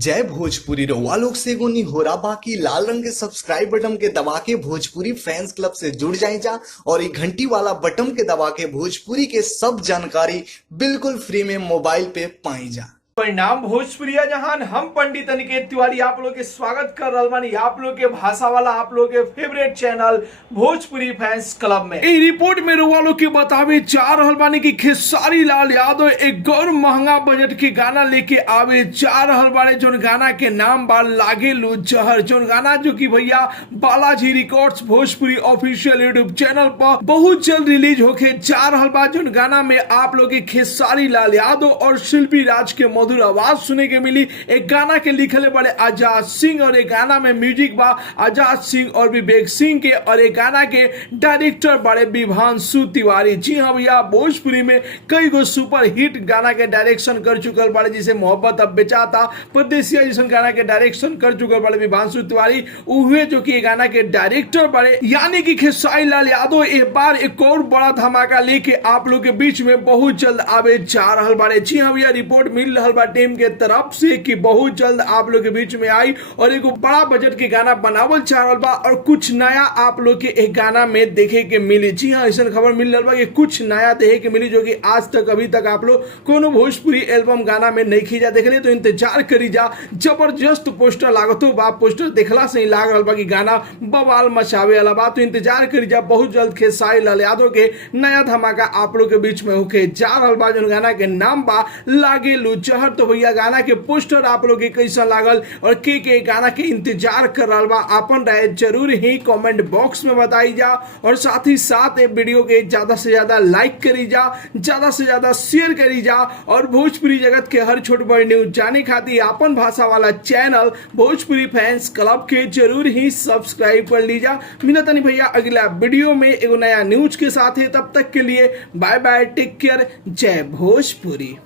जय भोजपुरी रउआ लोग से एगो निहोरा बाकी लाल रंग के सब्सक्राइब बटन के दबा के भोजपुरी फैंस क्लब से जुड़ जाए जा और ये घंटी वाला बटन के दबा के भोजपुरी के सब जानकारी बिल्कुल फ्री में मोबाइल पे पाई जा। परिणाम भोजपुरिया जहान हम पंडित अनिकेत तिवारी आप लोग के स्वागत कर रहा बानी आप लोग के भाषा वाला आप लोग के favourite channel Bhojpuri fans club में। इस रिपोर्ट में रउआ लोग के बतावे जा रहल बानी कि खेसारी लाल यादव एक गौर महंगा बजट के गाना लेके आवे जा रहल बाड़े, जोन गाना के नाम बा लागे लो जहर। जोन गाना जो कि भैया Balaji records Bhojpuri official YouTube channel पर बहुत जल्द रिलीज होके जा रहल बा। जोन गाना में आप लोग के खेसारी लाल यादव और शिल्पी राज के मधुर आवाज सुने के मिली। एक गाना के लिखले बड़े आजाद सिंह और एक गाना में म्यूजिक बा आजाद सिंह और विवेक सिंह के और एक गाना के डायरेक्टर बड़े विभांशु तिवारी। जी हाँ भैया, भोजपुरी में कई गो सुपर हिट गाना के डायरेक्शन कर चुकल बड़े, जिसे मोहब्बत अब बेचाता परदेसिया जैसे गाना के डायरेक्शन कर चुकल बड़े विभांशु तिवारी हुए, जो कि गाना के डायरेक्टर बड़े। यानी कि खेसारी लाल यादव एक बार एक और बड़ा धमाका लेके आप लोग के बीच में बहुत जल्द आवे जा रहल बड़े। जी हाँ भैया, रिपोर्ट मिल रहल टीम के तरफ से कि बहुत जल्द आप लोग के बीच में आई और एक बड़ा बजट के गाना बनावल चाह रहल बा और कुछ नया आप लोग के एक गाना में देखे के मिली। जी हाँ, ऐसा खबर मिल रहा बा कि कुछ नया देखे के मिली, जो कि आज तक अभी तक आप लोग कोनो भोजपुरी एल्बम गाना में नहीं खींचा देख रहे। तो इंतजार करी जा, जबरदस्त पोस्टर लागतो बा, पोस्टर देखला से ही लाग रहल बा कि गाना बवाल मचावे वाला बा। तो इंतजार करी जा, बहुत जल्द खेसारी लाल यादव के नया धमाका आप लोग के बीच में होके जा रहल बा। जो गाना के नाम बा लागे लो जहर। तो भैया गाना के पोस्टर आप लोग के कैसा लागल और के गाना के इंतजार कर रहा बा, अपन राय जरूर ही कमेंट बॉक्स में बताई जा और साथ ही साथ ये वीडियो के ज्यादा से ज्यादा लाइक करी जा, ज्यादा से ज्यादा शेयर करी जा और भोजपुरी जगत के हर छोट बड़ न्यूज जाने खातिर अपन भाषा वाला चैनल भोजपुरी फैंस क्लब के जरूर ही सब्सक्राइब कर लीजा। मिलत नहीं भैया अगला वीडियो में एगो नया न्यूज के साथ है, तब तक के लिए बाय बाय, टेक केयर, जय भोजपुरी।